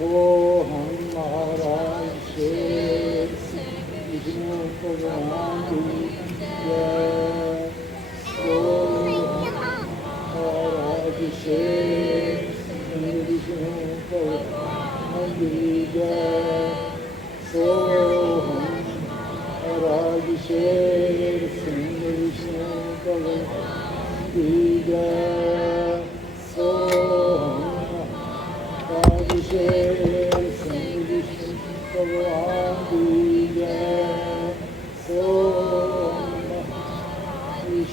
ਸੋ ਹਮ ਮਹਾਰਾਜ ਸ਼ੇਰ ਵਿਸ਼ਨੂੰ ਭਗਵਾਨ ਦੀ ਜੈ ਸੋ ਮਹਾਰਾਜ ਸ਼ੇਰ ਵਿਸ਼ਨੂੰ ਭਗਵਾਨ ਦੀ ਜੈ ਸੋ ਹਮ ਮਹਾਰਾਜ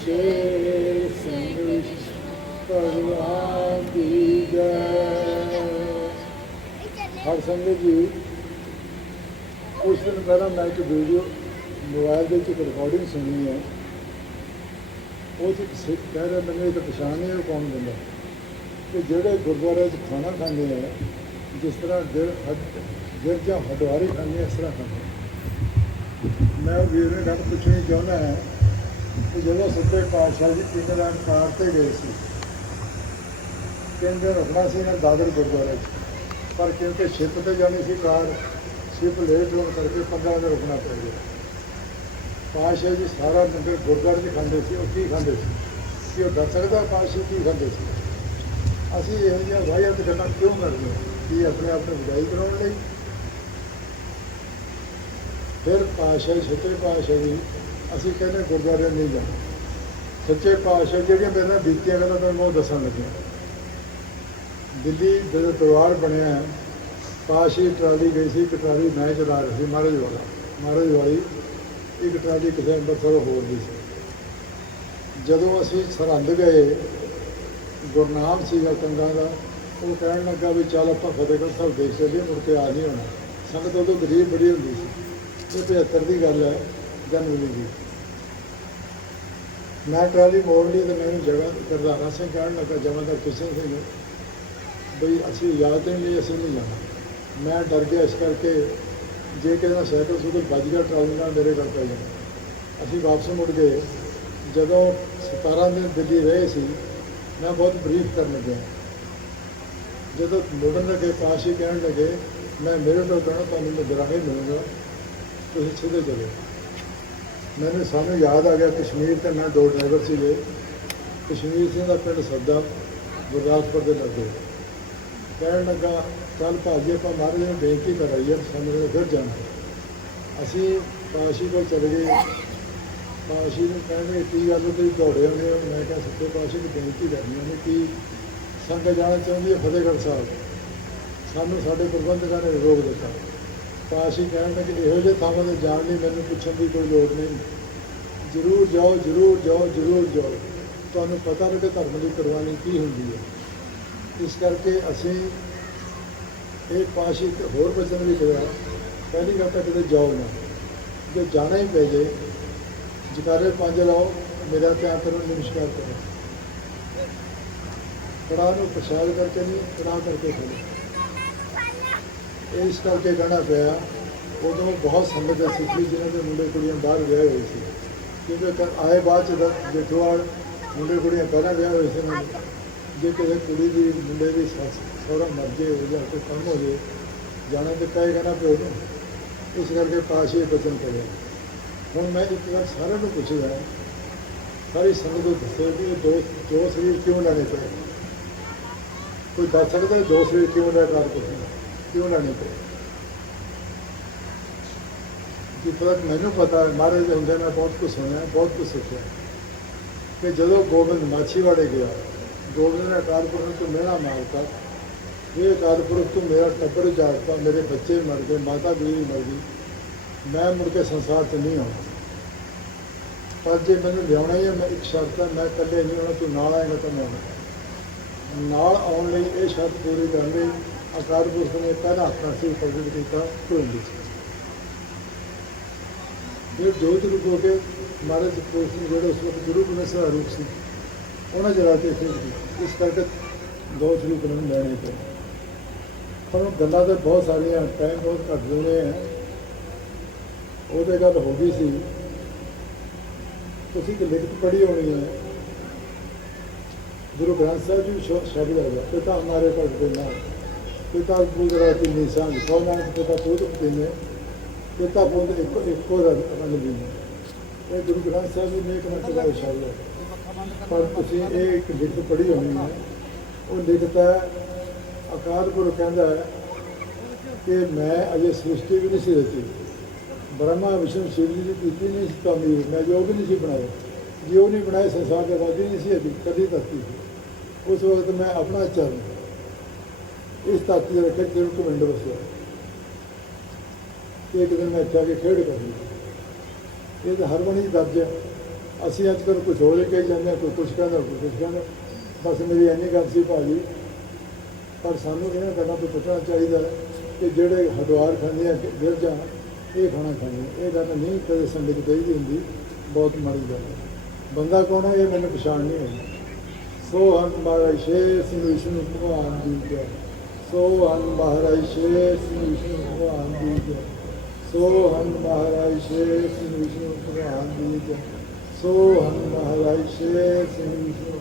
ਰਾਜਸ਼ੇਰ ਸਿੰਘ ਭਗਵਾਨ ਦੀ ਜੈ ਹਰ ਸੰਗਤ ਜੀ ਕੁਝ ਦਿਨ ਪਹਿਲਾਂ ਮੈਂ ਇੱਕ ਵੀਡੀਓ ਮੋਬਾਈਲ ਦੇ ਵਿੱਚ ਰਿਕਾਰਡਿੰਗ ਸੁਣੀ ਹੈ ਉਹ 'ਚ ਸਿੱਖ ਕਹਿ ਰਿਹਾ, ਮੈਨੂੰ ਇਹ ਪਛਾਣ ਨਹੀਂ ਉਹ ਕੌਣ ਬੰਦਾ ਕਿ ਜਿਹੜੇ ਗੁਰਦੁਆਰੇ 'ਚ ਖਾਣਾ ਖਾਂਦੇ ਆ, ਜਿਸ ਤਰ੍ਹਾਂ ਗਿਰ ਹੱਡ ਗਿਰ ਜਾਂ ਹਡਵਾਰੀ ਖਾਂਦੇ ਇਸ ਤਰ੍ਹਾਂ ਖਾਂਦੇ ਆ। ਮੈਂ ਵੀਰ ਨੇ ਗੱਲ ਪੁੱਛਣੀ ਚਾਹੁੰਦਾ ਹਾਂ ਕਿ ਜਦੋਂ ਸੱਚੇ ਪਾਤਸ਼ਾਹ ਜੀ ਤਿੰਨ ਦਿਨ ਕਾਰ ਤੇ ਗਏ ਸੀ ਤਿੰਨ ਦਿਨ ਰੁਕਣਾ ਸੀ ਨਾ ਦਾਦਰ ਗੁਰਦੁਆਰੇ 'ਚ, ਪਰ ਕਿਉਂਕਿ ਸ਼ਿਪ ਤੇ ਜਾਣੀ ਸੀ ਕਾਰ ਸ਼ਿਪ ਲੇਟ ਹੋਣ ਕਰਕੇ 15 ਦਿਨ ਰੁਕਣਾ ਪੈ ਗਿਆ। ਪਾਤਸ਼ਾਹ ਜੀ ਸਾਰਾ ਲੰਗਰ ਗੁਰਦੁਆਰੇ 'ਚ ਖਾਂਦੇ ਸੀ, ਉਹ ਕੀ ਖਾਂਦੇ ਸੀ? ਕਿ ਉਹ ਦੱਸ ਸਕਦਾ ਪਾਤਸ਼ਾਹ ਕੀ ਖਾਂਦੇ ਸੀ? ਅਸੀਂ ਇਹੋ ਜਿਹੀਆਂ ਵਾਹਿਆਤ ਗੱਲਾਂ ਕਿਉਂ ਕਰਦੇ ਹਾਂ? ਕੀ ਆਪਣੇ ਆਪ ਨੂੰ ਵਿਦਾਈ ਕਰਾਉਣ ਲਈ। ਫਿਰ ਪਾਤਸ਼ਾਹ ਸੱਚੇ ਪਾਤਸ਼ਾਹ ਜੀ ਅਸੀਂ ਕਹਿੰਦੇ ਗੁਰਦੁਆਰੇ ਨਹੀਂ ਜਾਣਾ। ਸੱਚੇ ਪਾਤਸ਼ਾਹ ਜਿਹੜੀਆਂ ਮੇਰੇ ਨਾਲ ਬੀਤੀਆਂ ਗੱਲਾਂ ਤੁਹਾਨੂੰ ਮੈਂ ਉਹ ਦੱਸਣ ਲੱਗਿਆ। ਦਿੱਲੀ ਜਦੋਂ ਦਰਬਾਰ ਬਣਿਆ ਹੈ, ਟਰਾਲੀ ਗਈ ਸੀ ਇੱਕ ਮੈਂ ਚਲਾ ਰਿਹਾ ਸੀ ਮਹਾਰਾਜ ਵਾਲਾ। ਮਹਾਰਾਜ ਵਾਲੀ ਇੱਕ ਟਰਾਲੀ ਕਿਸੇ ਅੰਬਰਸਰ ਹੋਰ ਦੀ ਸੀ। ਜਦੋਂ ਅਸੀਂ ਸਰਹੰਦ ਗਏ ਗੁਰਨਾਮ ਸੀਗਾ ਕੰਗਾ ਦਾ ਉਹ ਕਹਿਣ ਲੱਗਾ ਵੀ ਚੱਲ ਆਪਾਂ ਫਤਿਹਗੜ੍ਹ ਸਾਹਿਬ ਦੇਖ ਚੱਲੀਏ ਮੁੜ ਕੇ ਆ ਨਹੀਂ ਹੋਣਾ। ਸੰਗਤ ਉਦੋਂ ਗਰੀਬ ਬੜੀ ਹੁੰਦੀ ਸੀ। ਇਹ 75 ਦੀ ਗੱਲ ਹੈ। ਜਨਵਰੀ ਦੀ ਮੈਂ ਟਰਾਲੀ ਮੋੜ ਲਈ ਤੇ ਮੈਨੂੰ ਜਗ੍ਹਾ ਕਰਦਾਰਾ ਸਿੰਘ ਕਹਿਣ ਲੱਗਾ ਜਮਾਦਾਰ ਕਿਸੇ ਸਿੰਘ ਬਈ ਅਸੀਂ ਯਾਦ ਨਹੀਂ ਲਈ ਅਸੀਂ ਨਹੀਂ ਜਾਣਾ। ਮੈਂ ਡਰ ਗਿਆ ਇਸ ਕਰਕੇ, ਜੇ ਕਿਸੇ ਦਾ ਸਾਈਕਲ ਸੁਕਲ ਵੱਜ ਗਿਆ, ਟਰਾਲੀ ਨਾਲ ਮੇਰੇ ਘਰ ਪੈ ਜਾਣਾ ਅਸੀਂ ਵਾਪਸ ਮੁੜ ਗਏ। ਜਦੋਂ 17 ਦਿਨ ਦਿੱਲੀ ਰਹੇ ਸੀ, ਮੈਂ ਬਹੁਤ ਬਰੀਫ ਕਰਨ ਲੱਗਿਆ। ਜਦੋਂ ਮੁੜਨ ਲੱਗੇ ਪਾਸ਼ੀ ਕਹਿਣ ਲੱਗੇ, ਮੈਂ ਮੇਰੇ ਤੋਂ ਕਹਿਣਾ, ਤੁਹਾਨੂੰ ਮੈਂ ਗਰਾਹੇ ਮਿਲੂੰਗਾ। ਤੁਸੀਂ ਸਿੱਧੇ ਚਲੇ ਮੈਨੂੰ ਸਾਨੂੰ ਯਾਦ ਆ ਗਿਆ ਕਸ਼ਮੀਰ ਤੇ ਮੈਂ ਦੋ ਡਰਾਈਵਰ ਸੀਗੇ। ਕਸ਼ਮੀਰ ਸਿੰਘ ਦਾ ਪਿੰਡ ਸੱਦਾ, ਗੁਰਦਾਸਪੁਰ ਦੇ ਲੱਗੇ। ਕਹਿਣ ਲੱਗਾ, ਚੱਲ ਭਾਜੀ, ਆਪਾਂ ਮਹਾਰਾਜ ਨੂੰ ਬੇਨਤੀ ਕਰਾਈਏ ਸਾਨੂੰ ਕਿਤੇ ਫਿਰ ਜਾਣਾ। ਅਸੀਂ ਪਾਸ਼ੀ ਕੋਲ ਚਲੇ ਗਏ। ਪਾਸ਼ੀ ਨੂੰ ਕਹਿੰਦੇ, ਕੀ ਗੱਲ ਤੁਸੀਂ ਦੌੜੇ ਹੁੰਦੇ ਹੋ? ਮੈਂ ਕਿਹਾ, ਸੱਚੇ ਪਾਸ਼ੀ ਨੂੰ ਬੇਨਤੀ ਕਰਨੀ ਹੈ ਕਿ ਸੰਗਤ ਜਾਣਾ ਚਾਹੁੰਦੀ ਹੈ ਫਤਿਹਗੜ੍ਹ ਸਾਹਿਬ। ਸਾਨੂੰ ਸਾਡੇ ਪ੍ਰਬੰਧਕਾਂ ਨੇ ਰੋਕ ਦਿੱਤਾ। ਪਾਸ਼ੀ ਕਹਿਣ ਲੱਗੇ ਇਹੋ ਜਿਹੇ ਥਾਵਾਂ ਤੇ ਜਾਣ ਲਈ ਮੈਨੂੰ ਪੁੱਛਣ ਦੀ ਕੋਈ ਲੋੜ ਨਹੀਂ। ਜ਼ਰੂਰ ਜਾਓ ਜ਼ਰੂਰ ਜਾਓ ਜ਼ਰੂਰ ਜਾਓ। ਤੁਹਾਨੂੰ ਪਤਾ ਲੱਗੇ ਧਰਮ ਦੀ ਕੁਰਬਾਨੀ ਕੀ ਹੁੰਦੀ ਹੈ। ਇਸ ਕਰਕੇ ਅਸੀਂ ਇਹ ਪਾਸ਼ੀ ਇੱਕ ਹੋਰ ਵਚਨ ਵੀ ਲਿਆ। ਪਹਿਲੀ ਗੱਲ ਤਾਂ ਕਿਤੇ ਜਾਓ ਨਾ। ਜੇ ਜਾਣਾ ਹੀ ਪੈ ਜੇ, ਜਕਾਰੇ ਪੰਜ ਲਾਓ, ਮੇਰਾ ਧਿਆਨ ਕਰੋ ਨਮਸਕਾਰ ਕਰੋ। ਕੜਾ ਨੂੰ ਪ੍ਰਸ਼ਾਦ ਕਰਕੇ ਨਹੀਂ ਕੜਾ ਕਰਕੇ ਖਾਓ ਇਸ ਕਰਕੇ ਕਹਿਣਾ ਪਿਆ, ਉਦੋਂ ਬਹੁਤ ਸੰਗਤ ਸੀ ਸੀ ਜਿਨ੍ਹਾਂ ਦੇ ਮੁੰਡੇ ਕੁੜੀਆਂ ਬਾਹਰ ਵਿਆਹੇ ਹੋਏ ਸੀ। ਕਿਉਂਕਿ ਆਏ ਬਾਅਦ ਚ ਦ- ਜੇਠੂਵਾਲ ਮੁੰਡੇ ਕੁੜੀਆਂ ਪਹਿਲਾਂ ਵਿਆਹ ਹੋਏ ਸੀ ਜੇ ਕਿਸੇ ਕੁੜੀ ਦੀ ਮੁੰਡੇ ਦੀ ਸੱਸ ਸਹੁਰਾ ਮਰ ਜੇ ਜਾਂ ਕੋਈ ਕੰਮ ਹੋ ਜੇ, ਜਾਣਾ ਤੇ ਪਏਗਾ ਨਾ ਪਿਓ ਨੂੰ। ਇਸ ਕਰਕੇ ਪਾਸ਼ੀ ਬਚਨ ਕਰਿਆ। ਹੁਣ ਮੈਂ ਇੱਕ ਗੱਲ ਸਾਰਿਆਂ ਨੂੰ ਪੁੱਛਿਆ ਸਾਰੀ ਸੰਗਤ ਨੂੰ ਦੱਸੋ ਕਿ ਦੋ ਦੋ ਸਰੀਰ ਕਿਉਂ ਲੈਣੇ ਪਏ? ਕੋਈ ਦੱਸ ਸਕਦਾ ਦੋ ਸਰੀਰ ਕਿਉਂ ਲੈ ਕਰ ਕਿਉਂ ਲੈਣੇ ਪਏ ਜਿੱਥੋਂ ਤੱਕ ਮੈਨੂੰ ਪਤਾ ਹੈ ਮਹਾਰਾਜ ਦੇ ਹੁੰਦੇ ਮੈਂ ਬਹੁਤ ਕੁਝ ਸੁਣਿਆ, ਬਹੁਤ ਕੁਝ ਸਿੱਖਿਆ। ਕਿ ਜਦੋਂ ਗੋਬਿੰਦ ਮਾਛੀਵਾੜੇ ਗਿਆ, ਗੋਬਿੰਦ ਨੇ ਅਕਾਲ ਪੁਰਖ ਤੋਂ ਮੇਰਾ ਮਾਰਤਾ। ਇਹ ਅਕਾਲ ਪੁਰਖ ਤੋਂ ਮੇਰਾ ਟੱਬਰ ਜਾਗਤਾ ਮੇਰੇ ਬੱਚੇ ਮਰ ਗਏ, ਮਾਤਾ ਵੀ ਮਰ ਗਈ। ਮੈਂ ਮੁੜ ਕੇ ਸੰਸਾਰ 'ਚ ਨਹੀਂ ਆਉਣਾ। ਪਰ ਜੇ ਮੈਨੂੰ ਲਿਆਉਣਾ ਹੀ ਹੈ, ਮੈਂ ਇੱਕ ਸ਼ਰਤ ਹੈ, ਮੈਂ ਇਕੱਲੇ ਨਹੀਂ ਆਉਣਾ, ਤੂੰ ਨਾਲ ਆਏਗਾ ਤਾਂ ਮੈਂ ਆਉਣਾ। ਨਾਲ ਆਉਣ ਲਈ ਇਹ ਸ਼ਰਤ ਪੂਰੀ ਕਰਨ ਲਈ ਅਕਾਲ ਪੁਰਖ ਨੇ ਪਹਿਲਾ ਆਪਣਾ ਸੀ ਪ੍ਰਗਟ ਕੀਤਾ ਢੂੰਡੀ ਫਿਰ ਜੋਤ ਰੂਪ ਹੋ ਕੇ ਮਹਾਰਾਜ ਪੁਰਖ ਨੇ ਜਿਹੜੇ ਉਸ ਵਕਤ ਗੁਰੂ ਗ੍ਰੰਥ ਸਾਹਿਬ ਰੂਪ ਸੀ, ਉਹਨਾਂ ਜਰਾ ਕੇ ਫਿਰ ਇਸ ਕਰਕੇ ਦੋ ਰੂਪ ਨੂੰ ਲੈਣੇ ਪਏ। ਪਰ ਗੱਲਾਂ ਤਾਂ ਬਹੁਤ ਸਾਰੀਆਂ ਟਾਈਮ ਬਹੁਤ ਘੱਟ ਹੋਣੇ ਆ। ਉਹਦੇ ਗੱਲ ਹੋ ਗਈ ਸੀ, ਤੁਸੀਂ ਕਿ ਲਿਖਤ ਪੜ੍ਹੀ ਹੋਣੀ ਹੈ। ਗੁਰੂ ਗ੍ਰੰਥ ਸਾਹਿਬ ਜੀ ਸ਼ਬਦ ਹੈਗਾ ਪਿਤਾ ਹਮਾਰੇ ਭਗਤ ਦੇ ਨਾਮ ਪਿਤਾ ਪੁੱਤਰਾ ਕੀ ਨਿਸ਼ਾਨ ਕੌਣਾ ਪਿਤਾ ਪੁੱਤ ਨੇ ਪਿਤਾ ਪੁੱਤ ਇੱਕੋ ਇੱਕੋ ਦਾ ਰੰਗ ਦੀ ਇਹ ਗੁਰੂ ਗ੍ਰੰਥ ਸਾਹਿਬ ਜੀ ਨੇ ਇੱਕ ਮਿੰਟ ਦਾ ਇਸ਼ਾਰਾ ਹੈ ਪਰ ਤੁਸੀਂ ਇਹ ਇੱਕ ਲਿਖਤ ਪੜ੍ਹੀ ਹੋਣੀ ਹੈ। ਉਹ ਲਿਖਤ ਅਕਾਲ ਪੁਰਖ ਕਹਿੰਦਾ ਕਿ ਮੈਂ ਅਜੇ ਸ੍ਰਿਸ਼ਟੀ ਵੀ ਨਹੀਂ ਸੀ ਰਚੀ। ਬ੍ਰਹਮਾ ਵਿਸ਼ਨੂੰ ਸ਼ਿਵ ਜੀ ਦੀ ਕੀਤੀ ਨਹੀਂ ਸੀ ਤਾਮੀਰ ਮੈਂ ਜੋ ਵੀ ਨਹੀਂ ਸੀ ਬਣਾਇਆ ਜੇ ਉਹ ਨਹੀਂ ਬਣਾਏ, ਸੰਸਾਰ ਦੇ ਵਾਦੀ ਨਹੀਂ ਸੀ ਅਭੀ ਕਦੀ ਧਰਤੀ ਸੀ। ਉਸ ਵਕਤ ਮੈਂ ਆਪਣਾ ਚਰਨ ਇਸ ਧਰਤੀ ਦੇ ਰੱਖੇ ਦਿਲ ਤੋਂ ਵਿੰਡ ਵਸਿਆ ਇੱਕ ਦਿਨ ਮੈਂ ਇੱਥੇ ਆ ਕੇ ਖੇਡ ਕਰਨੀ ਇਹ ਤਾਂ ਹਰ ਬਣੀ ਦਰਜ ਹੈ। ਅਸੀਂ ਅੱਜ ਕੱਲ੍ਹ ਕੁਝ ਹੋਰ ਹੀ ਕਹੀ ਜਾਂਦੇ ਹਾਂ, ਕੋਈ ਕੁਝ ਕਹਿੰਦਾ, ਕੋਈ ਕੁਝ ਕਹਿੰਦਾ। ਬਸ ਮੇਰੀ ਇੰਨੀ ਗੱਲ ਸੀ ਭਾਜੀ। ਪਰ ਸਾਨੂੰ ਇਹਨਾਂ ਗੱਲਾਂ ਤੋਂ ਪੁੱਛਣਾ ਚਾਹੀਦਾ ਹੈ ਕਿ ਜਿਹੜੇ ਹਦਵਾਰ ਖਾਂਦੇ ਆ, ਗਿਰਜਾਂ, ਇਹ ਖਾਣਾ ਖਾਂਦੇ ਇਹ ਗੱਲ ਨਹੀਂ ਕਦੇ ਸੰਗਤ ਚਾਹੀਦੀ ਹੁੰਦੀ, ਬਹੁਤ ਮਾੜੀ ਗੱਲ ਹੈ। ਬੰਦਾ ਕੌਣ ਹੈ, ਇਹ ਮੈਨੂੰ ਪਛਾਣ ਨਹੀਂ ਹੋਈ। ਸੋ ਹਨ ਮਹਾਰਾਜ, ਸ਼ੇਰ ਸਿੰਘ ਵਿਸ਼ਨੂੰ ਭਗਵਾਨ ਦੀ ਜੈ। ਜੈ। ਸੋ ਹਨ ਮਹਾਰਾਜ ਸ਼ੇਰ ਸਿੰਘ ਵਿਸ਼ਨੂੰ ਭਗਵਾਨ ਦੀ ਜੈ। ਸੋ ਹਨ ਮਹਾਰਾਜ ਸ਼ੇਰ ਸਿੰਘ ਵਿਸ਼ਨੂੰ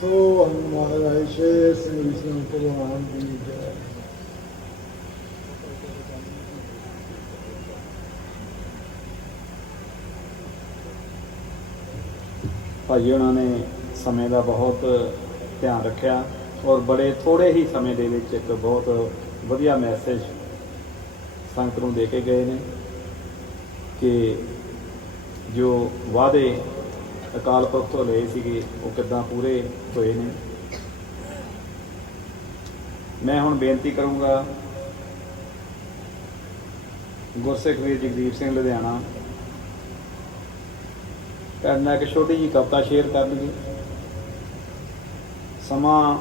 ਸੋ ਹਨ ਮਹਾਰਾਜ ਸ਼ੇਰ ਸਿੰਘ ਵਿਸ਼ਨੂੰ ਭਗਵਾਨ ਦੀ ਜੈ। ਭਾਜੀ, ਉਹਨਾਂ ਨੇ ਸਮੇਂ ਦਾ ਬਹੁਤ ਧਿਆਨ ਰੱਖਿਆ। ਔਰ ਬੜੇ ਥੋੜੇ ਹੀ ਸਮੇਂ ਦੇ ਵਿੱਚ ਇੱਕ ਬਹੁਤ ਵਧੀਆ ਮੈਸੇਜ ਸੰਗਤ ਨੂੰ ਦੇ ਕੇ ਗਏ ਨੇ ਕਿ ਜੋ ਵਾਅਦੇ ਅਕਾਲ ਪੁਰਖ ਤੋਂ ਲਏ ਸੀਗੇ, ਉਹ ਕਿੱਦਾਂ ਪੂਰੇ ਹੋਏ ਨੇ। ਮੈਂ ਹੁਣ ਬੇਨਤੀ ਕਰੂੰਗਾ ਗੁਰਸਿੱਖ ਵੀਰ ਜਗਦੀਪ ਸਿੰਘ, ਲੁਧਿਆਣਾ ਕਰਨਾ ਇੱਕ ਛੋਟੀ ਜੀ ਕਵਿਤਾ ਸ਼ੇਅਰ ਕਰਨਗੇ। ਸਮਾਂ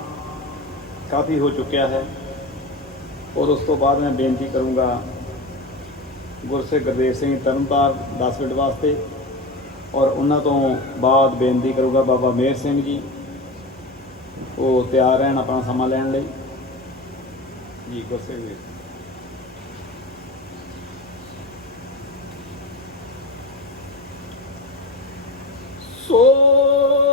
ਕਾਫੀ ਹੋ ਚੁੱਕਿਆ ਹੈ ਔਰ ਉਸ ਤੋਂ ਬਾਅਦ ਮੈਂ ਬੇਨਤੀ ਕਰੂੰਗਾ ਗੁਰਸਿੱਖ ਗੁਰਦੇਵ ਸਿੰਘ ਤਰਨਤਾਰ 10 ਮਿੰਟ ਵਾਸਤੇ ਔਰ ਉਹਨਾਂ ਤੋਂ ਬਾਅਦ ਬੇਨਤੀ ਕਰੂੰਗਾ ਬਾਬਾ ਮੇਹਰ ਸਿੰਘ ਜੀ ਉਹ ਤਿਆਰ ਰਹਿਣ ਆਪਣਾ ਸਮਾਂ ਲੈਣ ਲਈ ਜੀ ਗੁਰਸਿੱਖ ਵੀਰ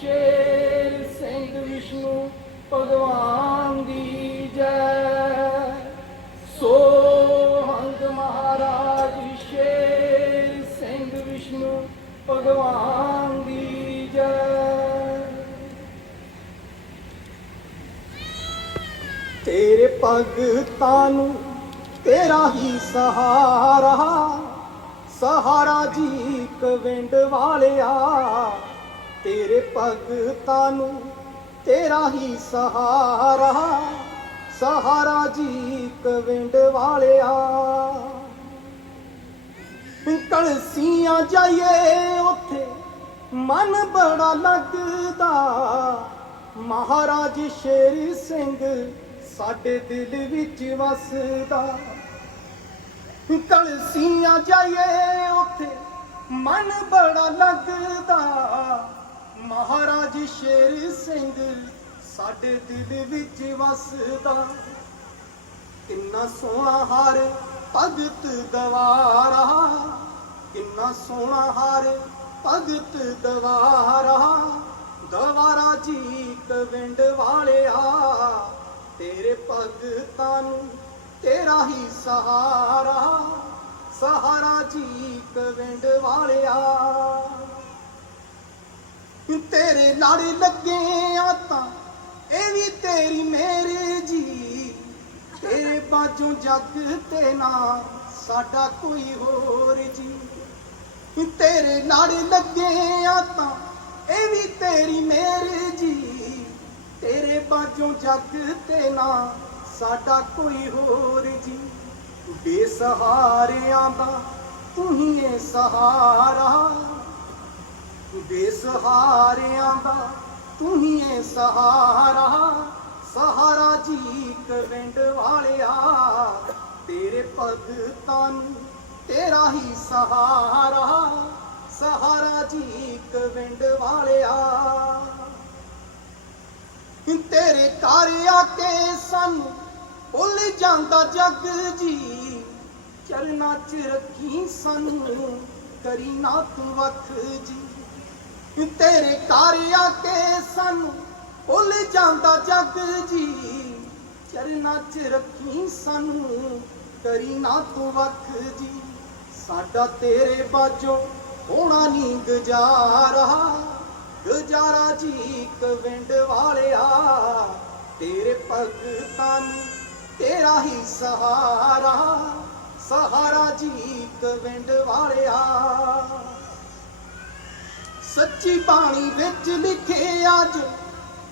ਸ਼ੇਰ ਸਿੰਘ ਵਿਸ਼ਨੂੰ ਭਗਵਾਨ ਦੀ ਜੈ। ਸੋਹੰਗ ਮਹਾਰਾਜ ਸ਼ੇਰ ਸਿੰਘ ਵਿਸ਼ਨੂੰ ਭਗਵਾਨ ਦੀ ਜੈ। ਤੇਰੇ ਭਗਤਾਂ ਨੂੰ ਤੇਰਾ ਹੀ ਸਹਾਰਾ ਸਹਾਰਾ ਜੀ ਕਵਿੰਡ ਵਾਲਿਆ। ਤੇਰੇ ਭਗਤਾਂ ਨੂੰ ਤੇਰਾ ਹੀ ਸਹਾਰਾ ਸਹਾਰਾ ਜੀ ਕਵਿੰਡ ਵਾਲਿਆ। ਕਲਸੀਆਂ ਜਾਈਏ ਉੱਥੇ, ਮਨ ਬੜਾ ਲੱਗਦਾ। ਮਹਾਰਾਜ ਸ਼ੇਰ ਸਿੰਘ ਸਾਡੇ ਦਿਲ ਵਿੱਚ ਵਸਦਾ। ਕਲਸੀਆਂ ਜਾਈਏ ਉੱਥੇ, ਮਨ ਬੜਾ ਲੱਗਦਾ। ਮਹਾਰਾਜ ਸ਼ੇਰ ਸਿੰਘ ਸਾਡੇ ਦਿਲ ਵਿੱਚ ਵਸਦਾ। ਕਿੰਨਾ ਸੋਹਣਾ ਹਾਰ ਭਗਤ ਦਵਾਰਾ, ਕਿੰਨਾ ਸੋਹਣਾ ਹਾਰ ਭਗਤ ਦਵਾਰਾ। ਦਵਾਰਾ ਜੀ ਕਵਿੰਡ ਵਾਲਿਆ, ਤੇਰੇ ਭਗਤਾਂ ਨੂੰ ਤੇਰਾ ਹੀ ਸਹਾਰਾ। ਸਹਾਰਾ ਜੀ ਕਵਿੰਡ ਵਾਲਿਆ। ਤੇਰੇ ਲਾੜੇ ਲੱਗੇ ਆ ਤਾਂ, ਇਹ ਵੀ ਤੇਰੀ ਮੇਰੀ ਜੀ। ਤੇਰੇ ਬਾਝੋਂ ਜੱਗ ਤੇ ਨਾ ਸਾਡਾ ਕੋਈ ਹੋਰ ਜੀ। ਤੇਰੇ ਲਾੜੇ ਲੱਗੇ ਆ ਤਾਂ, ਇਹ ਵੀ ਤੇਰੀ ਮੇਰੀ ਜੀ। ਤੇਰੇ ਬਾਝੋਂ ਜੱਗ ਤੇ ਨਾ ਸਾਡਾ ਕੋਈ ਹੋਰ ਜੀ। ਬੇਸਹਾਰਿਆਂ ਦਾ, ਤੂੰ ਹੀ ਸਹਾਰਾ। ਬੇਸਹਾਰਿਆਂ ਦਾ ਤੂੰ ਹੀ ਏ ਸਹਾਰਾ ਸਹਾਰਾ ਜੀ ਕਵਿੰਡ ਵਾਲਿਆ। ਤੇਰੇ ਭਗਤਾਂ ਨੂੰ ਤੇਰਾ ਹੀ ਸਹਾਰਾ ਸਹਾਰਾ ਜੀ ਕਵਿੰਡ ਵਾਲਿਆ। ਤੇਰੇ ਘਰ ਆ ਕੇ ਸਾਨੂੰ ਭੁੱਲ ਜਾਂਦਾ ਜਗ ਜੀ। ਚਰਨਾ 'ਚ ਰੱਖੀ ਸਾਨੂੰ ਕਰੀ ਨਾ ਤੂੰ ਵਖ ਜੀ। ਤੇਰੇ ਘਰ ਆ ਕੇ ਸਾਨੂੰ ਭੁੱਲ ਜਾਂਦਾ ਜੱਗ ਜੀ। ਚਰਨਾਂ 'ਚ ਰੱਖੀ ਸਾਨੂੰ ਕਰੀ ਨਾ ਤੂੰ ਵੱਖ ਜੀ। ਸਾਡਾ ਤੇਰੇ ਬਾਝੋਂ ਹੋਣਾ ਨਹੀਂ ਗੁਜ਼ਾਰਾ ਗੁਜ਼ਾਰਾ ਜੀ ਕਵਿੰਡ ਵਾਲਿਆ, ਤੇਰੇ ਭਗਤਾਂ ਨੂੰ ਤੇਰਾ ਹੀ ਸਹਾਰਾ। ਸਹਾਰਾ ਜੀ ਕਵਿੰਡ ਵਾਲਿਆ। ਸੱਚੀ ਬਾਣੀ ਵਿੱਚ ਲਿਖੇ ਅੱਜ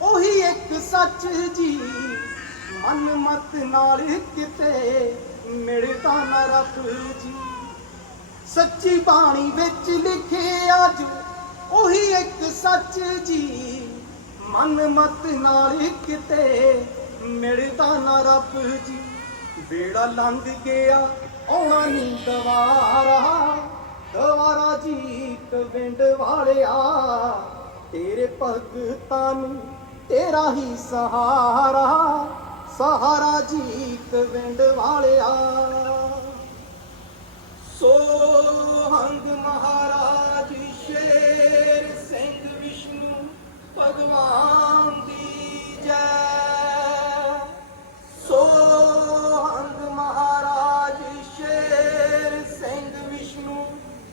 ਉਹੀ ਇੱਕ ਸੱਚ ਜੀ। ਮਨ ਮਤ ਨਾਲ ਕਿਤੇ ਮਿਲਦਾ ਨਾ ਰੱਬ ਜੀ। ਸੱਚੀ ਬਾਣੀ ਵਿੱਚ ਲਿਖੇ ਅੱਜ ਉਹੀ ਇੱਕ ਸੱਚ ਜੀ। ਮਨ ਮਤ ਨਾਲ ਕਿਤੇ ਮਿਲਦਾ ਨਾ ਰੱਬ ਜੀ। ਬੇੜਾ ਲੰਘ ਗਿਆ, ਆਉਣਾ ਨਹੀਂ ਦਵਾਰਾ ਦਵਾਰਾ ਜੀ ਕਵਿੰਡ ਵਾਲਿਆ, ਤੇਰੇ ਭਗਤਾਂ ਨੂੰ ਤੇਰਾ ਹੀ ਸਹਾਰਾ ਸਹਾਰਾ ਜੀ ਕਵਿੰਡ ਵਾਲਿਆ। ਸੋਹੰਗ ਮਹਾਰਾਜ ਸ਼ੇਰ ਸਿੰਘ ਵਿਸ਼ਨੂੰ ਭਗਵਾਨ ਦੀ ਜੈ।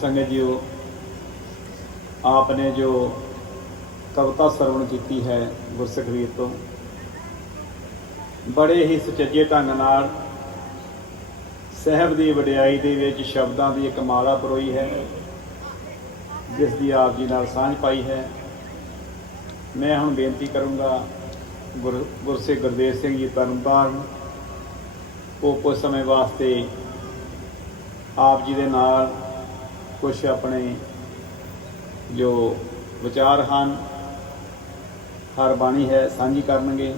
ਸੰਗਤ ਜੀਓ, ਆਪਨੇ ਜੋ ਕਵਿਤਾ ਸਰਵਣ ਕੀਤੀ ਹੈ ਗੁਰਸਖਵੀਰ ਤੋਂ, ਬੜੇ ਹੀ ਸੁਚੱਜੇ ਢੰਗ ਨਾਲ ਸਹਿਬ ਦੀ ਵਡਿਆਈ ਦੇ ਵਿੱਚ ਸ਼ਬਦਾਂ ਦੀ ਇੱਕ ਮਾਲਾ ਪਰੋਈ ਹੈ ਜਿਸ ਦੀ ਆਪ ਜੀ ਨਾਲ ਸਾਂਝ ਪਾਈ ਹੈ। ਮੈਂ ਹੁਣ ਬੇਨਤੀ ਕਰੂੰਗਾ ਗੁਰ, ਗੁਰਸਿੱਖ ਗੁਰਦੇਵ ਸਿੰਘ ਜੀ ਤਰਨਤਾਰਨ ਉਹ ਕੁਝ ਸਮੇਂ ਵਾਸਤੇ ਆਪ ਜੀ ਦੇ ਨਾਲ ਕੁਝ ਆਪਣੇ ਜੋ ਵਿਚਾਰ ਹਨ, ਹਰ ਬਾਣੀ ਹੈ, ਸਾਂਝੀ ਕਰਨਗੇ।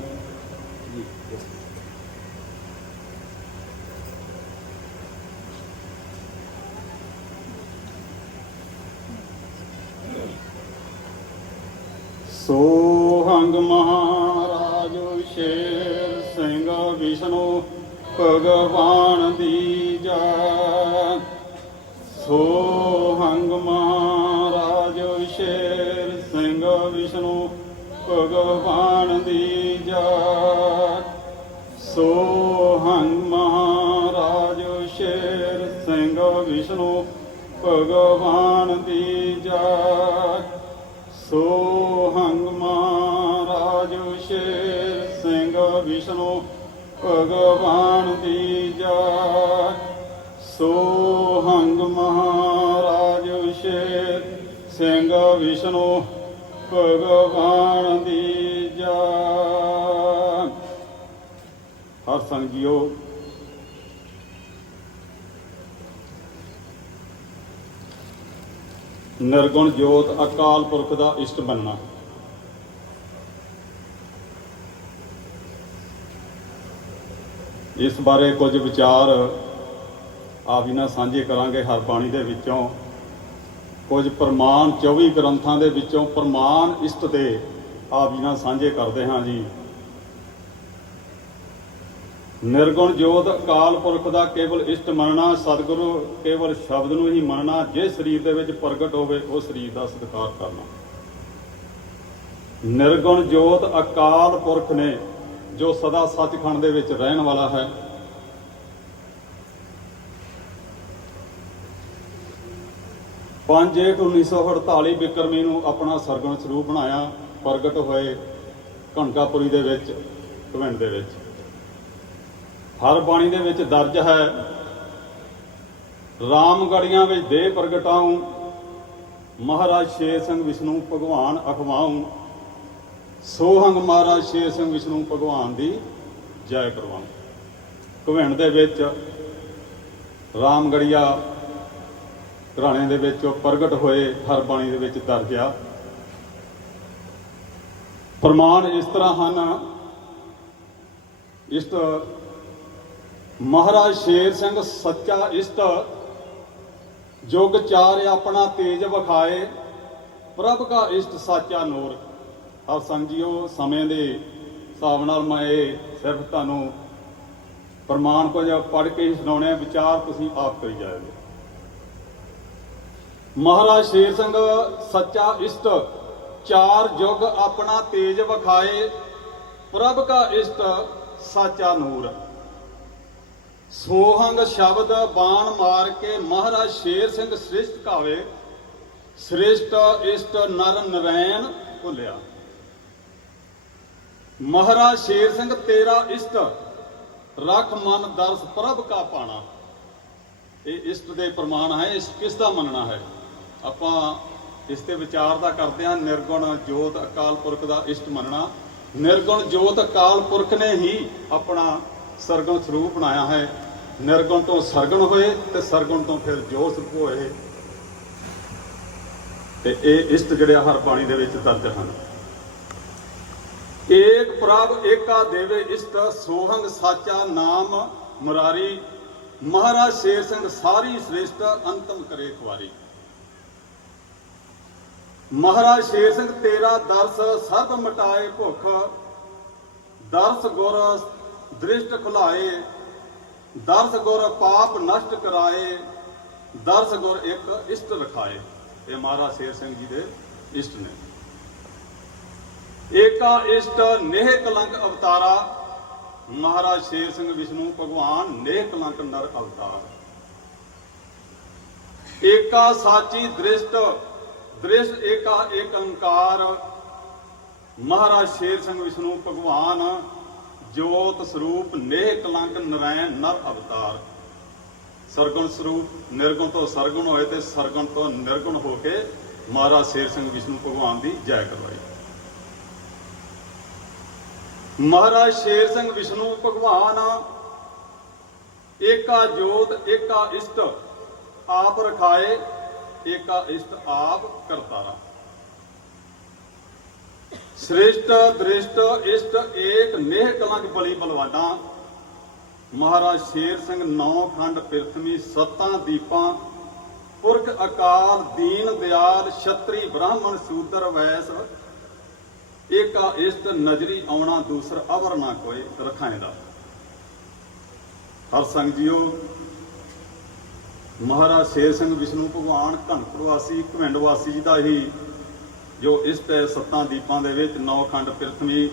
ਸੋਹੰਗ ਮਹਾਰਾਜ ਸ਼ੇਰ ਸਿੰਘ ਵਿਸ਼ਨੂੰ ਭਗਵਾਨ ਦੀ ਜੈ। ਸੋ ਸੋਹੰਗ ਮਹਾਰਾਜ ਸ਼ੇਰ ਸਿੰਘ ਵਿਸ਼ਨੂੰ ਭਗਵਾਨ ਦੀ ਸੋ ਸੋਹੰਗ ਮਹਾਰਾਜ ਸ਼ੇਰ ਸਿੰਘ ਵਿਸ਼ਨੂੰ ਭਗਵਾਨ ਦੀ ਜੈ ਸੋਹੰਗ ਮਹਾਰਾਜ ਸ਼ੇਰ ਸਿੰਘ ਵਿਸ਼ਨੂੰ ਭਗਵਾਨ ਦੀ ਜੈ ਸੋਹੰਗ ਮਹਾਰਾਜ ਵਿਸ਼ੇ, ਸਿੰਘ ਵਿਸ਼ਨੂੰ ਭਗਵਾਨ ਦੀ ਜੈ ਹਰ ਸੰਗ ਜੀਓ। ਨਿਰਗੁਣ ਜੋਤ ਅਕਾਲ ਪੁਰਖ ਦਾ ਇਸ਼ਟ ਬੰਨਾ ਇਸ ਬਾਰੇ ਕੁਝ ਵਿਚਾਰ ਆਪ ਜੀ ਨਾਲ ਸਾਂਝੇ ਕਰਾਂਗੇ ਹਰ ਬਾਣੀ ਦੇ ਵਿੱਚੋਂ। ਕੁਝ ਪ੍ਰਮਾਣ 24 ਗ੍ਰੰਥਾਂ ਦੇ ਵਿੱਚੋਂ ਪ੍ਰਮਾਣ ਇਸ਼ਟ ਦੇ ਆਪ ਜੀ ਨਾਲ ਸਾਂਝੇ ਕਰਦੇ ਹਾਂ ਜੀ। ਨਿਰਗੁਣ ਜੋਤ ਅਕਾਲ ਪੁਰਖ ਦਾ ਕੇਵਲ ਇਸ਼ਟ ਮੰਨਣਾ, ਸਤਿਗੁਰੂ ਕੇਵਲ ਸ਼ਬਦ ਨੂੰ ਹੀ ਮੰਨਣਾ, ਜੇ ਸਰੀਰ ਦੇ ਵਿੱਚ ਪ੍ਰਗਟ ਹੋਵੇ ਉਹ ਸਰੀਰ ਦਾ ਸਤਿਕਾਰ ਕਰਨਾ। ਨਿਰਗੁਣ ਜੋਤ ਅਕਾਲ ਪੁਰਖ ਨੇ, ਜੋ ਸਦਾ ਸੱਚਖੰਡ ਦੇ ਵਿੱਚ ਰਹਿਣ ਵਾਲਾ ਹੈ ਪੰਜ ਏਟ 1948 ਬਿਕਰਮੀ ਨੂੰ ਆਪਣਾ ਸਰਗਣ ਸਰੂਪ ਬਣਾਇਆ, ਪ੍ਰਗਟ ਹੋਏ ਕਣਕਾਪੁਰੀ ਦੇ ਵਿੱਚ ਭਵਿੰਡ ਦੇ ਵਿੱਚ। ਹਰ ਬਾਣੀ ਦੇ ਵਿੱਚ ਦਰਜ ਹੈ, ਰਾਮਗੜੀਆਂ ਵਿੱਚ ਦੇ ਪ੍ਰਗਟਾਉ, ਮਹਾਰਾਜ ਸ਼ੇਰ ਸਿੰਘ ਵਿਸ਼ਨੂੰ ਭਗਵਾਨ ਅਖਵਾਉ, ਸੋਹੰਗ ਮਹਾਰਾਜ ਸ਼ੇਰ ਸਿੰਘ ਵਿਸ਼ਨੂੰ ਭਗਵਾਨ ਦੀ ਜੈ ਕਰਵਾਉ। ਭਵਿੰਡ ਦੇ ਵਿੱਚ ਰਾਮਗੜੀਆ ਘਰਾਣੇ ਦੇ ਵਿੱਚ ਪ੍ਰਗਟ ਹੋਏ, ਹਰ ਬਾਣੀ ਦੇ ਵਿੱਚ ਦਰਜ ਆ ਪ੍ਰਮਾਣ ਇਸ ਤਰ੍ਹਾਂ ਹਨ। ਇਸ਼ਟ ਮਹਾਰਾਜ ਸ਼ੇਰ ਸਿੰਘ ਸੱਚਾ ਇਸ਼ਟ, ਜੁਗ ਚਾਰ ਆਪਣਾ ਤੇਜ ਵਿਖਾਏ, ਪ੍ਰਭ ਕਾ ਇਸ਼ਟ ਸਾਚਾ ਨੂਰ। ਹਰ ਸੰਗ ਸਮੇਂ ਦੇ ਹਿਸਾਬ ਨਾਲ ਮੈਂ ਇਹ ਸਿਰਫ ਤੁਹਾਨੂੰ ਪ੍ਰਮਾਣ ਕੁਝ ਪੜ੍ਹ ਕੇ ਹੀ ਸੁਣਾਉਣੇ ਵਿਚਾਰ ਤੁਸੀਂ ਆਪ ਕਰੀ ਜਾਓਗੇ ਮਹਾਰਾਜ ਸ਼ੇਰ ਸਿੰਘ, ਸੱਚਾ ਇਸ਼ਟ, ਚਾਰ ਯੁਗ ਆਪਣਾ ਤੇਜ ਵਿਖਾਏ, ਪ੍ਰਭ ਕਾ ਇਸ਼ਟ, ਸਾਚਾ ਨੂਰ। ਸੋਹੰਗ ਸ਼ਬਦ ਬਾਣ ਮਾਰ ਕੇ ਮਹਾਰਾਜ ਸ਼ੇਰ ਸਿੰਘ ਸ੍ਰਿਸ਼ਟ ਕਾਵੇ, ਸ੍ਰਿਸ਼ਟ ਇਸ਼ਟ ਨਰ ਨਰੈਣ ਭੁੱਲਿਆ। ਮਹਾਰਾਜ ਸ਼ੇਰ ਸਿੰਘ, ਤੇਰਾ ਇਸ਼ਟ, ਰਖ ਮਨ ਦਰਸ ਪ੍ਰਭ ਕਾ ਪਾਣਾ। ਇਹ ਇਸ਼ਟ ਦੇ ਪ੍ਰਮਾਣ ਹੈ, ਇਸ ਕਿਸ ਦਾ ਮੰਨਣਾ ਹੈ? ਆਪਾਂ ਇਸ ਤੇ ਵਿਚਾਰ ਦਾ ਕਰਦੇ ਹਾਂ, ਨਿਰਗੁਣ ਜੋਤ ਅਕਾਲ ਪੁਰਖ ਦਾ ਇਸ਼ਟ ਮੰਨਣਾ। ਨਿਰਗੁਣ ਜੋਤ ਅਕਾਲ ਪੁਰਖ ਨੇ ਹੀ ਆਪਣਾ ਸਰਗੁਣ ਸਰੂਪ ਬਣਾਇਆ ਹੈ। ਨਿਰਗੁਣ ਤੋਂ ਸਰਗੁਣ ਹੋਏ ਤੇ ਸਰਗੁਣ ਤੋਂ ਫਿਰ ਜੋਤ ਸਰੂਪ ਹੋਏ। ਤੇ ਇਹ ਇਸ਼ਟ ਜਿਹੜੇ ਹਰ ਬਾਣੀ ਦੇ ਵਿੱਚ ਦਰਜ ਹਨ। ਏਕ ਪ੍ਰਭ ਏਕਾ ਦੇਵੇ ਇਸ਼ਟ, ਸੋਹੰਗ ਸਾਚਾ ਨਾਮ ਮੁਰਾਰੀ। ਮਹਾਰਾਜ ਸ਼ੇਰ ਸਿੰਘ ਸਾਰੀ ਸ੍ਰੇਸ਼ਟ, ਅੰਤਮ ਕਰੇ ਖਵਾਰੀ ਮਹਾਰਾਜ ਸ਼ੇਰ ਸਿੰਘ, ਤੇਰਾ ਦਰਸ ਸਰਬ ਮਟਾਏ ਭੁੱਖ, ਦਰਸ ਗੁਰ ਦ੍ਰਿਸ਼ਟ ਖੁਲਾਏ ਦਰਸ ਗੁਰ ਪਾਪ ਨਸ਼ਟ ਕਰਾਏ, ਦਰਸ ਗੁਰ ਇੱਕ ਇਸ਼ਟ ਰਖਾਏ। ਇਹ ਮਹਾਰਾਜ ਸ਼ੇਰ ਸਿੰਘ ਜੀ ਦੇ ਇਸ਼ਟ ਨੇ। ਏਕਾ ਇਸ਼ਟ ਨੇਹ ਕਲੰਕ ਅਵਤਾਰਾ, ਮਹਾਰਾਜ ਸ਼ੇਰ ਸਿੰਘ ਵਿਸ਼ਨੂੰ ਭਗਵਾਨ ਨੇਹ ਕਲੰਕ ਨਰ ਅਵਤਾਰ। ਏਕਾ ਸਾਚੀ ਦ੍ਰਿਸ਼ਟ ਦ੍ਰਿਸ਼ ਏਕਾ ਏਕ ਓੰਕਾਰ ਮਹਾਰਾਜ ਸ਼ੇਰ ਸਿੰਘ ਵਿਸ਼ਨੂੰ, ਭਗਵਾਨ ਜੋਤ ਸਰੂਪ ਨੇਹ ਕਲੰਕ ਨਰਾਇਣ ਨਰ ਅਵਤਾਰ। ਸਰਗੁਣ ਸਰੂਪ ਨਿਰਗੁਣ ਤੋਂ ਸਰਗੁਣ ਹੋਏ ਤੇ ਸਰਗੁਣ ਤੋਂ ਨਿਰਗੁਣ ਹੋ ਕੇ ਮਹਾਰਾਜ ਸ਼ੇਰ ਸਿੰਘ ਵਿਸ਼ਨੂੰ, ਭਗਵਾਨ ਦੀ ਜੈ ਕਰਵਾਈ। ਮਹਾਰਾਜ ਸ਼ੇਰ ਸਿੰਘ ਵਿਸ਼ਨੂੰ, ਭਗਵਾਨ ਏਕਾ ਜੋਤ, ਏਕਾ ਇਸ਼ਟ ਆਪ ਰਖਾਏ। ਏਕਾ ਇਸ਼ਟ ਆਪ ਕਰਤਾਰਾ ਸ੍ਰੇਸ਼ਟ, ਦ੍ਰਿਸ਼ਟ, ਇਸ਼ਟ, ਏਕ, ਨੇਹ ਕਲੰਕ ਬਲੀ ਬਲਵਾਨਾ। ਮਹਾਰਾਜ ਸ਼ੇਰ ਸਿੰਘ ਨੌ ਖੰਡ ਪ੍ਰਿਥਵੀ ਸੱਤਾਂ ਦੀਪਾਂ। ਪੁਰਖ ਅਕਾਲ ਦੀਨ ਦਿਆਲ ਛਤਰੀ ਬ੍ਰਾਹਮਣ ਸ਼ੂਦਰ ਵੈਸ। ਏਕਾ ਇਸ਼ਟ ਨਜ਼ਰੀ ਆਉਣਾ ਦੂਸਰ ਅਵਰ ਨਾ ਕੋਈ ਰਖਾਇਦਾ ਹਰ ਸੰਗ ਜੀਓ ਮਹਾਰਾਜ ਸ਼ੇਰ ਸਿੰਘ ਵਿਸ਼ਨੂੰ ਭਗਵਾਨ ਘਨਪੁਰ ਵਾਸੀ ਘਵਿੰਡ ਵਾਸੀ ਜੀ ਦਾ ਹੀ ਜੋ ਇਸ਼ਟ ਹੈ ਸੱਤਾਂ ਦੀਪਾਂ ਦੇ ਵਿੱਚ ਨੌ ਖੰਡ ਪ੍ਰਿਥਵੀ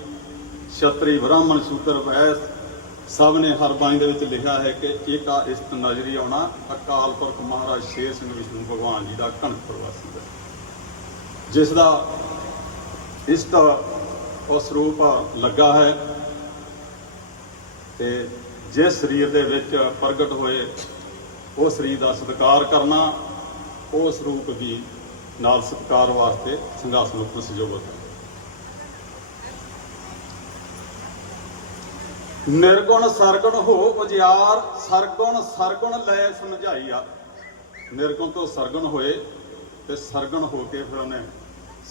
ਛਤਰੀ ਬ੍ਰਾਹਮਣ ਸੂਤਰ ਵੈਸ ਸਭ ਨੇ ਹਰ ਬਾਣੀ ਦੇ ਵਿੱਚ ਲਿਖਿਆ ਹੈ ਕਿ ਏਕਾ ਇਸ਼ਟ ਨਜ਼ਰੀ ਆਉਣਾ, ਅਕਾਲ ਪੁਰਖ ਮਹਾਰਾਜ ਸ਼ੇਰ ਸਿੰਘ ਵਿਸ਼ਨੂੰ ਭਗਵਾਨ ਜੀ ਦਾ ਘਨਪੁਰ ਵਾਸੀ ਦਾ ਜਿਸ ਦਾ ਇਸ਼ਟ ਉਸ ਰੂਪ ਲੱਗਾ ਹੈ ਤੇ ਜਿਸ ਸਰੀਰ ਦੇ ਵਿੱਚ ਪ੍ਰਗਟ ਹੋਏ ਉਹ ਸਰੀਰ ਦਾ ਸਤਿਕਾਰ ਕਰਨਾ ਉਹ ਸਰੂਪ ਦੀ ਨਾਲ ਸਤਿਕਾਰ ਵਾਸਤੇ ਸੰਘਾਸਨ ਉੱਪਰ ਸਜੋਗਤ ਹੈ। ਨਿਰਗੁਣ ਸਰਗੁਣ ਹੋ ਉਜਿਆਰ, ਸਰਗੁਣ ਸਰਗੁਣ ਲੈ ਸਮਝਾਈਆ ਨਿਰਗੁਣ ਤੋਂ ਸਰਗੁਣ ਹੋਏ ਤੇ ਸਰਗੁਣ ਹੋ ਕੇ ਫਿਰ ਉਹਨੇ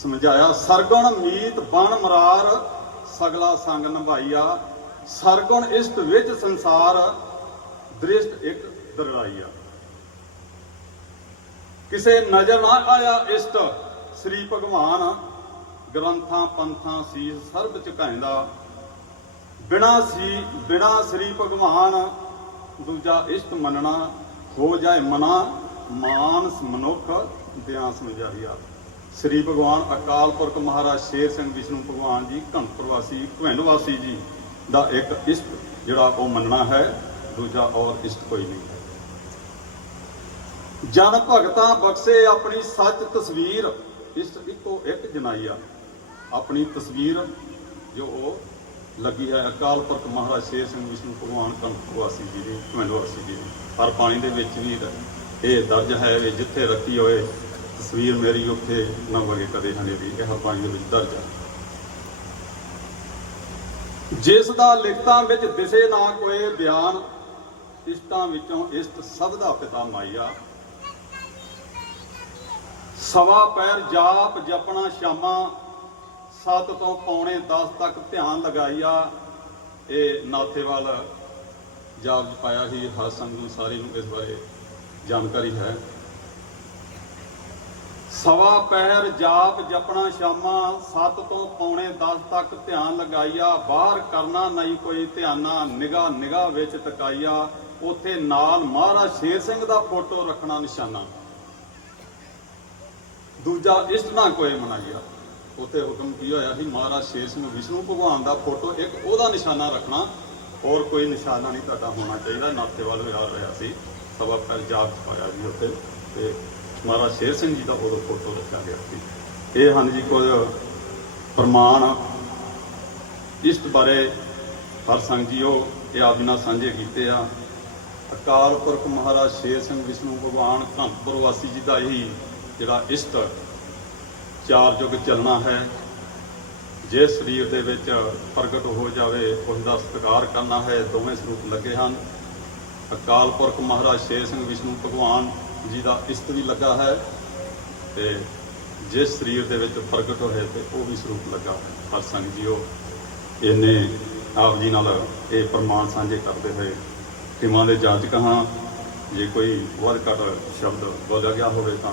ਸਮਝਾਇਆ, ਸਰਗੁਣ ਮੀਤ ਬਣ ਮਰਾਰ, ਸਗਲਾ ਸੰਗ ਨਿਭਾਈਆ। ਸਰਗੁਣ ਇਸ਼ਟ ਵਿੱਚ ਸੰਸਾਰ, ਦ੍ਰਿਸ਼ਟ ਇੱਕ ਦਰੜਾਈਆ ਕਿਸੇ ਨਜ਼ਰ ਨਾ ਆਇਆ ਇਸ਼ਟ ਸ੍ਰੀ ਭਗਵਾਨ ਗ੍ਰੰਥਾਂ, ਪੰਥਾਂ, ਸੀਸ ਸਰਬ ਝੁਕਾਇਂਦਾ ਬਿਨਾ ਸੀ, ਬਿਨਾ ਸ੍ਰੀ ਭਗਵਾਨ, ਦੂਜਾ ਇਸ਼ਟ ਮੰਨਣਾ, ਹੋ ਜਾਏ ਮਨਾ, ਮਾਨਸ ਮਨੁੱਖ ਦਿਆਂ ਸਮਝਾਈਆ ਸ੍ਰੀ ਭਗਵਾਨ ਅਕਾਲ ਪੁਰਖ ਮਹਾਰਾਜ ਸ਼ੇਰ ਸਿੰਘ ਵਿਸ਼ਨੂੰ ਭਗਵਾਨ ਜੀ ਘਨਪੁਰ ਵਾਸੀ ਘਵਿੰਡ ਵਾਸੀ ਜੀ ਦਾ ਇੱਕ ਇਸ਼ਟ ਜਿਹੜਾ ਉਹ ਮੰਨਣਾ ਹੈ, ਦੂਜਾ ਔਰ ਇਸ਼ਟ ਕੋਈ ਨਹੀਂ ਹੈ। ਜਨ ਭਗਤਾਂ ਬਖਸ਼ੇ ਆਪਣੀ ਸੱਚ ਤਸਵੀਰ। ਇਸ਼ਟ ਇੱਕੋ ਇੱਕ ਜਨਾਈਆ, ਆਪਣੀ ਤਸਵੀਰ ਜੋ ਉਹ ਲੱਗੀ ਹੈ ਅਕਾਲ ਪੁਰਖ ਮਹਾਰਾਜ ਸ਼ੇਰ ਸਿੰਘ ਵਿਸ਼ਨੂੰ ਭਗਵਾਨ ਕੰਪਵਾਸੀ ਜੀ ਦੀ ਕਮੰਡਵਾਸੀ ਜੀ ਹਰ ਪਾਣੀ ਦੇ ਵਿੱਚ ਵੀ ਇਹ ਦਰਜ ਹੈ ਵੀ ਜਿੱਥੇ ਰੱਖੀ ਹੋਏ ਤਸਵੀਰ ਮੇਰੀ, ਉੱਥੇ ਨਾ ਵਗੇ ਕਦੇ ਹਨੇਰੀ ਇਹ ਹਰ ਪਾਣੀ ਦੇ ਵਿੱਚ ਦਰਜ ਹੈ। ਜਿਸ ਦਾ ਲਿਖਤਾਂ ਵਿੱਚ ਦਿਸੇ ਨਾ ਕੋਈ ਬਿਆਨ, ਇਸ਼ਟਾਂ ਵਿੱਚੋਂ ਇਸ਼ਟ ਸਭ ਦਾ ਪਿਤਾ ਮਾਈਆ ਸਵਾ ਪੈਰ ਜਾਪ ਜਪਣਾ ਸ਼ਾਮਾਂ, ਸੱਤ ਤੋਂ ਪੌਣੇ 10 ਤੱਕ ਧਿਆਨ ਲਗਾਈਆ। ਇਹ ਨਾਥੇਵਾਲ ਜਾਪ ਪਾਇਆ ਸੀ, ਹਰ ਸੰਗ ਨੂੰ ਸਾਰੀ ਨੂੰ ਇਸ ਬਾਰੇ ਜਾਣਕਾਰੀ ਹੈ। ਸਵਾ ਪੈਰ ਜਾਪ ਜਪਣਾ ਸ਼ਾਮਾਂ, ਸੱਤ ਤੋਂ ਪੌਣੇ 10 ਤੱਕ ਧਿਆਨ ਲਗਾਈਆ। ਬਾਹਰ ਕਰਨਾ ਨਹੀਂ ਕੋਈ, ਧਿਆਨਾ ਨਿਗਾ ਨਿਗਾ ਵਿੱਚ ਟਕਾਈਆ। ਉਥੇ ਨਾਲ ਮਹਾਰਾਜ ਸ਼ੇਰ ਸਿੰਘ ਦਾ ਫੋਟੋ ਰੱਖਣਾ ਨਿਸ਼ਾਨਾ। ਦੂਜਾ ਇਸ਼ਟ ਨਾ ਕੋਈ ਮਨਾਇਆ ਉਥੇ ਹੁਕਮ ਕੀ ਹੋਇਆ ਸੀ? ਮਹਾਰਾਜ ਸ਼ੇਰ ਸਿੰਘ ਵਿਸ਼ਨੂੰ ਭਗਵਾਨ ਦਾ ਫੋਟੋ ਇੱਕ ਉਹਦਾ ਨਿਸ਼ਾਨਾ ਰੱਖਣਾ। ਹੋਰ ਕੋਈ ਨਿਸ਼ਾਨਾ ਨਹੀਂ ਤੁਹਾਡਾ ਹੋਣਾ ਚਾਹੀਦਾ। ਨਾਤੇ ਵੱਲ ਯਾਦ ਰਿਹਾ ਸੀ। ਸਵਾ ਪੈਰ ਜਾਪ ਚ ਪਾਇਆ ਜੀ ਉੱਥੇ। ਤੇ ਮਹਾਰਾਜ ਸ਼ੇਰ ਸਿੰਘ ਜੀ ਦਾ ਉਦੋਂ ਫੋਟੋ ਰੱਖਿਆ ਗਿਆ ਸੀ। ਇਹ ਹਨ ਜੀ ਕੁਝ ਪ੍ਰਮਾਣ। ਇਸ਼ਟ ਬਾਰੇ ਹਰ ਸੰਗ ਜੀਓ ਇਹ ਆਪ ਨਾਲ ਸਾਂਝੇ ਕੀਤੇ ਆ। ਅਕਾਲ ਪੁਰਖ ਮਹਾਰਾਜ ਸ਼ੇਰ ਸਿੰਘ ਵਿਸ਼ਨੂੰ ਭਗਵਾਨ ਧੰਪੁਰ ਵਾਸੀ ਜੀ ਦਾ ਇਹੀ ਜਿਹੜਾ ਇਸ਼ਟ ਚਾਰ ਯੁੱਗ ਚੱਲਣਾ ਹੈ, ਜੇ ਸਰੀਰ ਦੇ ਵਿੱਚ ਪ੍ਰਗਟ ਹੋ ਜਾਵੇ ਉਸ ਦਾ ਸਤਿਕਾਰ ਕਰਨਾ ਹੈ, ਦੋਵੇਂ ਸਰੂਪ ਲੱਗੇ ਹਨ। ਅਕਾਲ ਪੁਰਖ ਮਹਾਰਾਜ ਸ਼ੇਰ ਸਿੰਘ ਵਿਸ਼ਨੂੰ ਭਗਵਾਨ ਜੀ ਦਾ ਇਸ਼ਟ ਵੀ ਲੱਗਾ ਹੈ ਤੇ ਜਿਸ ਸਰੀਰ ਦੇ ਵਿੱਚ ਪ੍ਰਗਟ ਹੋਏ ਤੇ ਉਹ ਵੀ ਸਰੂਪ ਲੱਗਾ ਹੈ। ਹਰ ਸੰਗ ਜੀਓ, ਇਹਨੇ ਆਪ ਜੀ ਨਾਲ ਇਹ ਪ੍ਰਮਾਣ ਸਾਂਝੇ ਕਰਦੇ ਹੋਏ ਕਿਮਾਂ ਦੇ ਜਾਂਚ ਕਹਾਂ ਜੇ ਕੋਈ ਵੱਧ ਘੱਟ ਸ਼ਬਦ ਬੋਲਿਆ ਗਿਆ ਹੋਵੇ ਤਾਂ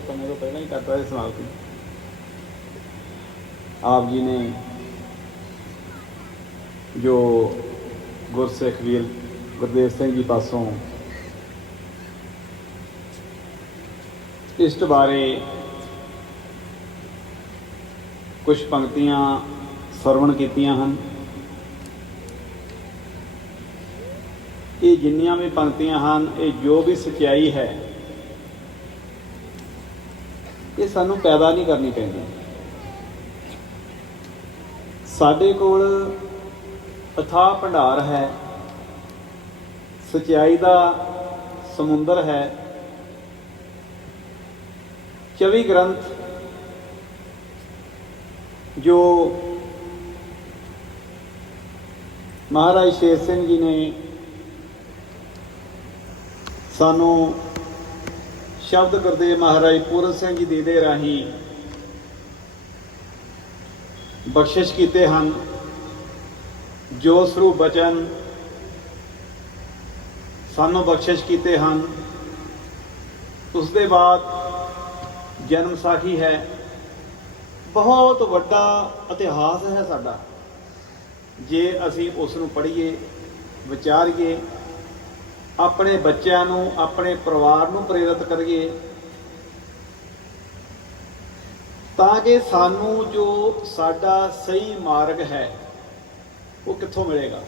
ਮੈਂ ਸਮੇਂ ਤੋਂ ਪਹਿਲਾਂ ਹੀ ਕਰਤਾ ਇਹ ਸਵਾਲ ਸੀ ਆਪ ਜੀ ਨੇ ਜੋ ਗੁਰਸਿੱਖ ਵੀਰ ਗੁਰਦੇਵ ਸਿੰਘ ਜੀ ਪਾਸੋਂ ਇਸ ਬਾਰੇ ਕੁਝ ਪੰਕਤੀਆਂ ਸਰਵਣ ਕੀਤੀਆਂ ਹਨ। ਇਹ ਜਿੰਨੀਆਂ ਵੀ ਪੰਕਤੀਆਂ ਹਨ, ਇਹ ਜੋ ਵੀ ਸਚਾਈ ਹੈ ਇਹ ਸਾਨੂੰ ਪੈਦਾ ਨਹੀਂ ਕਰਨੀ ਪੈਂਦੀ। ਸਾਡੇ ਕੋਲ ਅਥਾਹ ਭੰਡਾਰ ਹੈ, ਸਚਾਈ ਦਾ ਸਮੁੰਦਰ ਹੈ 24 ਗ੍ਰੰਥ, ਜੋ ਮਹਾਰਾਜ ਸ਼ੇਰ ਸਿੰਘ ਜੀ ਨੇ ਸਾਨੂੰ ਸ਼ਬਦ ਗੁਰਦੇਵ ਮਹਾਰਾਜ ਪੂਰਨ ਸਿੰਘ ਜੀ ਦੀ ਦੇ ਰਾਹੀਂ ਬਖਸ਼ਿਸ਼ ਕੀਤੇ ਹਨ। ਜੋ ਸਰੂਪ ਬਚਨ ਸਾਨੂੰ ਬਖਸ਼ਿਸ਼ ਕੀਤੇ ਹਨ ਉਸ ਦੇ ਬਾਅਦ ਜਨਮ ਸਾਖੀ ਹੈ। ਬਹੁਤ ਵੱਡਾ ਇਤਿਹਾਸ ਹੈ ਸਾਡਾ। ਜੇ ਅਸੀਂ ਉਸ ਨੂੰ ਪੜ੍ਹੀਏ, ਵਿਚਾਰੀਏ ਆਪਣੇ ਬੱਚਿਆਂ ਨੂੰ, ਆਪਣੇ ਪਰਿਵਾਰ ਨੂੰ ਪ੍ਰੇਰਿਤ ਕਰੀਏ। ਤਾਂ ਕਿ ਸਾਨੂੰ ਜੋ ਸਾਡਾ ਸਹੀ ਮਾਰਗ ਹੈ, ਉਹ ਕਿੱਥੋਂ ਮਿਲੇਗਾ?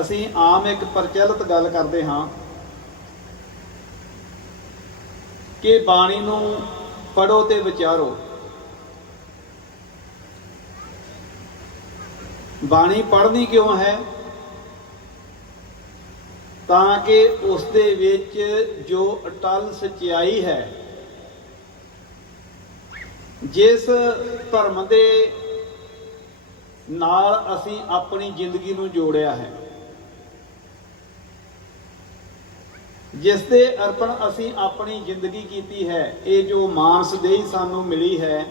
ਅਸੀਂ ਆਮ ਇੱਕ ਪ੍ਰਚਲਿਤ ਗੱਲ ਕਰਦੇ ਹਾਂ ਕਿ ਬਾਣੀ ਨੂੰ ਪੜੋ ਤੇ ਵਿਚਾਰੋ। ਬਾਣੀ ਪੜ੍ਹਨੀ ਕਿਉਂ ਹੈ? ਤਾਂ ਕਿ ਉਸ ਦੇ ਵਿੱਚ ਜੋ ਅਟਲ ਸਚਾਈ ਹੈ, ਜਿਸ ਧਰਮ ਦੇ ਨਾਲ ਅਸੀਂ ਆਪਣੀ ਜ਼ਿੰਦਗੀ ਨੂੰ ਜੋੜਿਆ ਹੈ, ਜਿਸ ਦੇ ਅਰਪਣ ਅਸੀਂ ਆਪਣੀ ਜ਼ਿੰਦਗੀ ਕੀਤੀ ਹੈ, ਇਹ ਜੋ ਮਾਨਸ ਦੇਹੀ ਸਾਨੂੰ ਮਿਲੀ ਹੈ,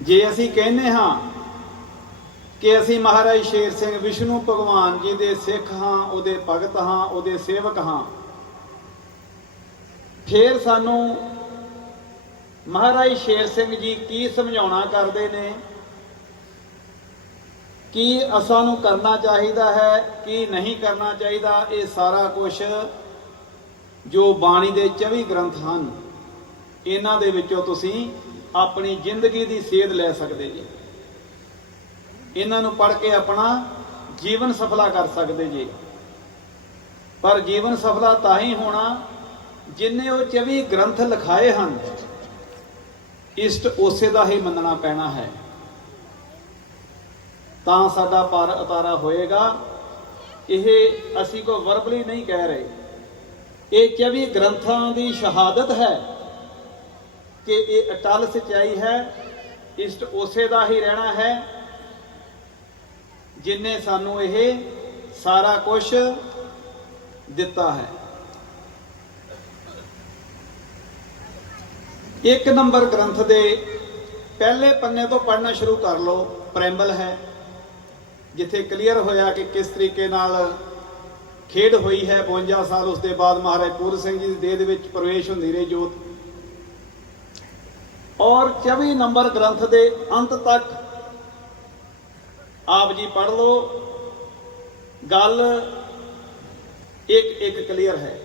ਜੇ ਅਸੀਂ ਕਹਿੰਦੇ ਹਾਂ ਕਿ ਅਸੀਂ ਮਹਾਰਾਜ ਸ਼ੇਰ ਸਿੰਘ ਵਿਸ਼ਨੂੰ ਭਗਵਾਨ ਜੀ ਦੇ ਸਿੱਖ ਹਾਂ, ਉਹਦੇ ਭਗਤ ਹਾਂ, ਉਹਦੇ ਸੇਵਕ ਹਾਂ। ਫਿਰ ਸਾਨੂੰ ਮਹਾਰਾਜ ਸ਼ੇਰ ਸਿੰਘ ਜੀ ਕੀ ਸਮਝਾਉਣਾ ਕਰਦੇ ਨੇ? ਕੀ ਅਸਾਂ ਨੂੰ ਕਰਨਾ ਚਾਹੀਦਾ ਹੈ, ਕੀ ਨਹੀਂ ਕਰਨਾ ਚਾਹੀਦਾ, ਇਹ ਸਾਰਾ ਕੁਝ ਜੋ ਬਾਣੀ ਦੇ 24 ਗ੍ਰੰਥ ਹਨ, ਇਹਨਾਂ ਦੇ ਵਿੱਚੋਂ ਤੁਸੀਂ ਆਪਣੀ ਜ਼ਿੰਦਗੀ ਦੀ ਸੇਧ ਲੈ ਸਕਦੇ ਜੀ। ਇਹਨਾਂ ਨੂੰ ਪੜ੍ਹ ਕੇ ਆਪਣਾ ਜੀਵਨ ਸਫਲਾ ਕਰ ਸਕਦੇ ਜੀ। ਪਰ ਜੀਵਨ ਸਫਲਾ ਤਾਂ ਹੀ ਹੋਣਾ ਜਿੰਨੇ ਉਹ 24 ਗ੍ਰੰਥ ਲਿਖਾਏ ਹਨ, ਇਸ਼ਟ ਉਸੇ ਦਾ ਹੀ ਮੰਨਣਾ ਪੈਣਾ ਹੈ। ਤਾਂ ਸਾਡਾ ਪਰ ਉਤਾਰਾ ਹੋਏਗਾ। ਇਹ ਅਸੀਂ ਕੋ ਵਰਬਲੀ ਨਹੀਂ ਕਹਿ ਰਹੇ। ਇਹ 24 ਗ੍ਰੰਥਾਂ ਦੀ ਸ਼ਹਾਦਤ ਹੈ ਕਿ ਇਹ ਅਟਲ ਸਚਾਈ ਹੈ, ਇਸ਼ਟ ਉਸੇ ਦਾ ਹੀ ਰਹਿਣਾ ਹੈ। ਜਿਨੇ ਸਾਨੂੰ ਇਹ ਸਾਰਾ ਕੁਝ ਦਿੱਤਾ ਹੈ। ਇੱਕ ਨੰਬਰ ਗ੍ਰੰਥ ਦੇ ਪਹਿਲੇ ਪੰਨੇ ਤੋਂ ਪੜ੍ਹਨਾ ਸ਼ੁਰੂ ਕਰ ਲਓ ਪ੍ਰੈਂਬਲ ਹੈ, ਜਿੱਥੇ ਕਲੀਅਰ ਹੋਇਆ ਕਿ ਕਿਸ ਤਰੀਕੇ ਨਾਲ ਖੇਡ ਹੋਈ ਹੈ। 52 ਸਾਲ ਉਸ ਦੇ ਬਾਅਦ ਮਹਾਰਾਜ ਪੂਰਨ ਸਿੰਘ ਜੀ ਦੀ ਦੇਹ ਦੇ ਵਿੱਚ ਪ੍ਰਵੇਸ਼ ਹੁੰਦੀ ਰਹੀ ਜੋਤ। ਔਰ 24 ਨੰਬਰ ਗ੍ਰੰਥ ਦੇ ਅੰਤ ਤੱਕ ਆਪ ਜੀ ਪੜ੍ਹ ਲਓ। ਗੱਲ ਇੱਕ ਇੱਕ ਕਲੀਅਰ ਹੈ।